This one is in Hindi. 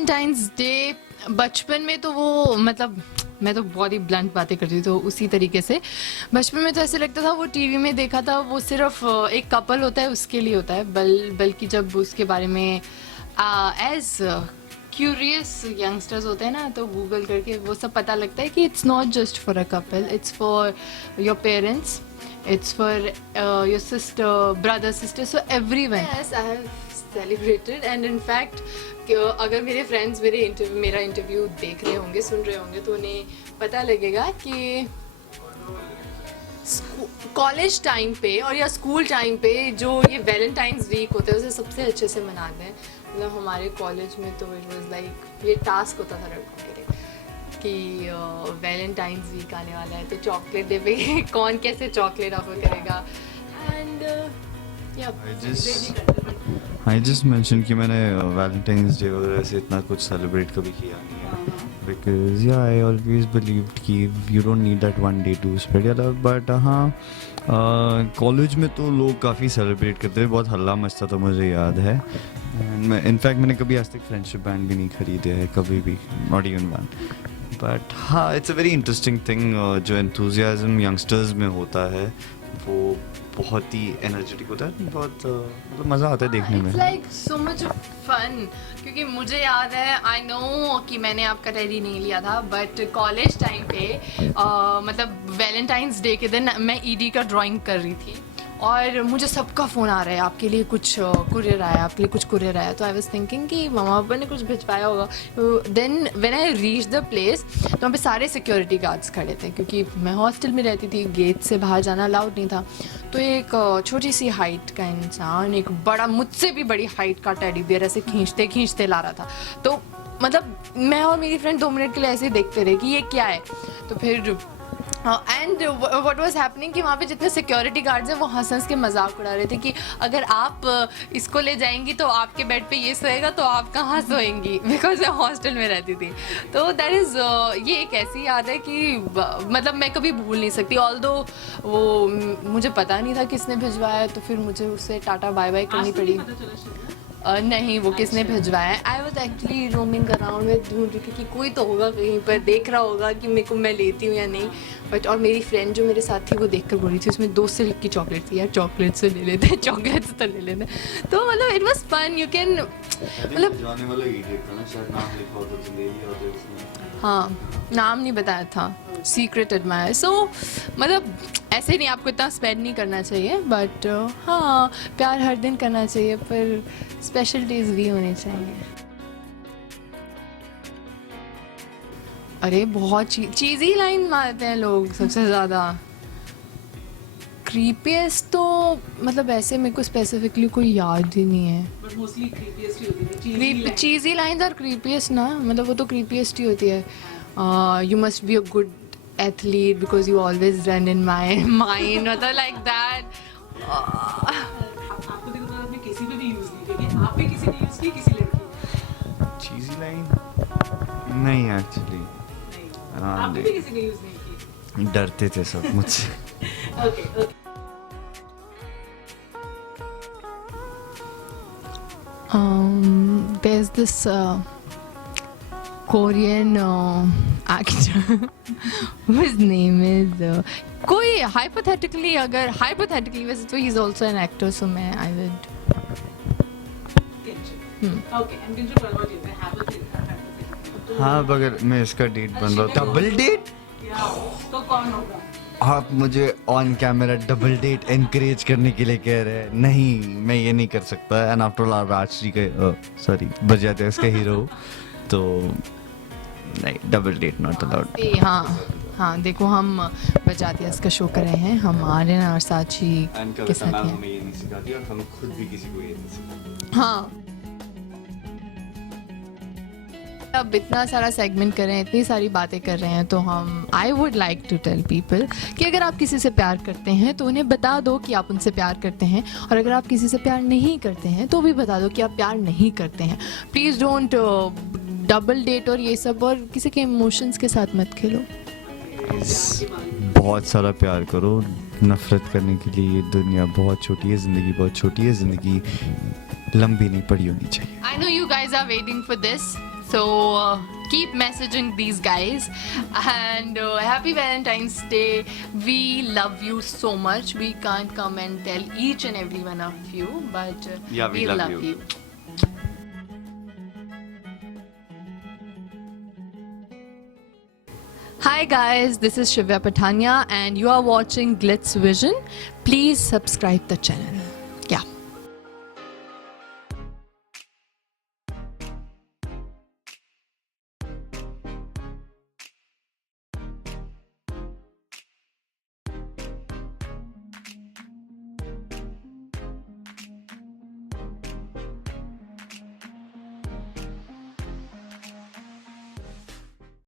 वैलेंटाइंस डे बचपन में तो वो मतलब मैं तो बहुत ही ब्लंट बातें करती थी, तो उसी तरीके से बचपन में तो ऐसे लगता था वो टीवी में देखा था, वो सिर्फ एक कपल होता है उसके लिए होता है, बल्कि जब उसके बारे में एज क्यूरियस यंगस्टर्स होते हैं ना, तो गूगल करके वो सब पता लगता है कि it's not just for a couple, it's for your parents, it's for your sister, brother, sister, so everyone. Yes, I have celebrated, and in fact अगर मेरे फ्रेंड्स मेरा इंटरव्यू देख रहे होंगे, सुन रहे होंगे, तो उन्हें पता लगेगा कि कॉलेज टाइम पे और या स्कूल टाइम पे जो ये वैलेंटाइंस वीक होता है उसे सबसे अच्छे से मनाते हैं। मतलब हमारे कॉलेज में तो इट वाज लाइक ये टास्क होता था लड़कों के लिए कि वैलेंटाइंस वीक आने वाला है, तो चॉकलेट डे पे कौन कैसे चॉकलेट ऑफर करेगा। एंड आई जस्ट मेंशन कि मैंने वैलेंटाइंस डे वगैरह से इतना कुछ सेलिब्रेट कभी किया नहीं है, because yeah I always believed कि you don't need that one day to spread your love. But हाँ, कॉलेज में तो लोग काफ़ी सेलिब्रेट करते हैं, बहुत हल्ला मचता था, मुझे याद है। मैं इनफैक्ट मैंने कभी आज तक फ्रेंडशिप बैंड भी नहीं खरीदे है, कभी भी, नॉट इवन वन। बट हाँ, it's a very interesting thing, जो एंथुजियाज्म यंगस्टर्स में होता है वो बहुत ही एनर्जेटिक होता है, बहुत मतलब मज़ा आता है देखने में। It's like so much fun, क्योंकि मुझे याद है, आई नो कि मैंने आपका टेडी नहीं लिया था, बट कॉलेज टाइम पे मतलब वैलेंटाइंस डे के दिन मैं ईडी का ड्राइंग कर रही थी और मुझे सबका फ़ोन आ रहा है, आपके लिए कुछ कुरियर आया, आपके लिए कुछ कुरियर आया। तो आई वाज थिंकिंग कि मम्मा पापा ने कुछ भिजवाया होगा। Then when I reach the place, तो वहाँ पे सारे सिक्योरिटी गार्ड्स खड़े थे, क्योंकि मैं हॉस्टल में रहती थी, गेट से बाहर जाना अलाउड नहीं था। तो एक छोटी सी हाइट का इंसान एक बड़ा, मुझसे भी बड़ी हाइट का टेडी बियर ऐसे खींचते खींचते ला रहा था। तो मतलब मैं और मेरी फ्रेंड 2 मिनट के लिए ऐसे ही देखते रहे कि ये क्या है। तो फिर एंड व्हाट वाज हैपनिंग कि वहाँ पे जितने सिक्योरिटी गार्ड्स हैं वो हंस के मजाक उड़ा रहे थे कि अगर आप इसको ले जाएंगी तो आपके बेड पे ये सोएगा, तो आप कहाँ सोएंगी, बिकॉज मैं हॉस्टल में रहती थी। तो दैट इज़ ये एक ऐसी याद है कि मतलब मैं कभी भूल नहीं सकती। ऑल्दो वो मुझे पता नहीं था किसने भिजवाया, तो फिर मुझे उससे टाटा बाय बाय करनी पड़ी। नहीं, वो किसने भिजवाया। I was actually roaming around में, ढूंढ रही थी कि कोई तो होगा कहीं पर, देख रहा होगा कि मेरे को मैं लेती हूँ या नहीं। बट और मेरी फ्रेंड जो मेरे साथ थी वो देख कर बोल रही थी उसमें 2 सिल्क की चॉकलेट थी, यार चॉकलेट से ले लेते हैं, चॉकलेट से तो ले लेते हैं। तो मतलब it was fun, you can मतलब हाँ, नाम नहीं बताया था, सीक्रेट एडमायर। सो मतलब ऐसे नहीं, आपको इतना स्पेंड नहीं करना चाहिए, बट हाँ प्यार हर दिन करना चाहिए, पर स्पेशल डेज भी होने चाहिए। अरे बहुत चीज़ी लाइन मारते हैं लोग सबसे ज़्यादा। क्रीपीएस्ट तो मतलब ऐसे मेरे को स्पेसिफिकली कोई याद ही नहीं है, बट मोस्टली क्रीपीएस्ट ही होती है। चीज़ी लाइन्स और क्रीपीएस्ट ना, मतलब वो तो क्रीपीएस्ट ही होती है। You must be a good athlete because you always run in my mind, मतलब like that. आपको देखो तो आपने किसी पे भी यूज नहीं किया, ठीक है? आप भी किसी ने यूज की, किसी लड़की चीज़ी लाइन नहीं एक्चुअली, आप भी किसी ने यूज नहीं की। डरते थे सब मुझसे। Okay okay. There's this Korean actor whose name is कोई hypothetically, अगर hypothetically वैसे तो he's also an actor, so मैं I would okay, and Kinjal what about you? I have a thing. हाँ, अगर मैं इसका डेट बन रहा हूँ, डबल डेट, तो कौन होगा? आप मुझे on camera double date encourage करने के लिए कह रहे हैं? नहीं, मैं ये नहीं कर सकता। And after all Raj ji के सॉरी बजाते इसका हीरो, तो नहीं, डबल डेट नॉट अलाउड। हाँ देखो, हम बजाते इसका शो कर रहे हैं, हम आर्यन और साची के साथ हैं। हमें ये नहीं सिखाती और हम खुद भी किसी को ये नहीं सिखाते। हाँ, अब इतना सारा सेगमेंट कर रहे हैं, इतनी सारी बातें कर रहे हैं, तो हम I would like to tell people कि अगर आप किसी से प्यार करते हैं तो उन्हें बता दो कि आप उनसे प्यार करते हैं, और अगर आप किसी से प्यार नहीं करते हैं तो भी बता दो कि आप प्यार नहीं करते हैं। प्लीज़ डोंट डबल डेट और ये सब, और किसी के इमोशंस के साथ मत खेलो। बहुत सारा प्यार करो, नफरत करने के लिए दुनिया बहुत छोटी है, ज़िंदगी बहुत छोटी है, ज़िंदगी लंबी नहीं पड़ी होनी चाहिए। I know you guys are waiting for this. So keep messaging these guys, and happy Valentine's Day. We love you so much. We can't come and tell each and every one of you, but Yeah, we love you. Hi guys, this is Shivya Patania and you are watching Glitz Vision. Please subscribe the channel.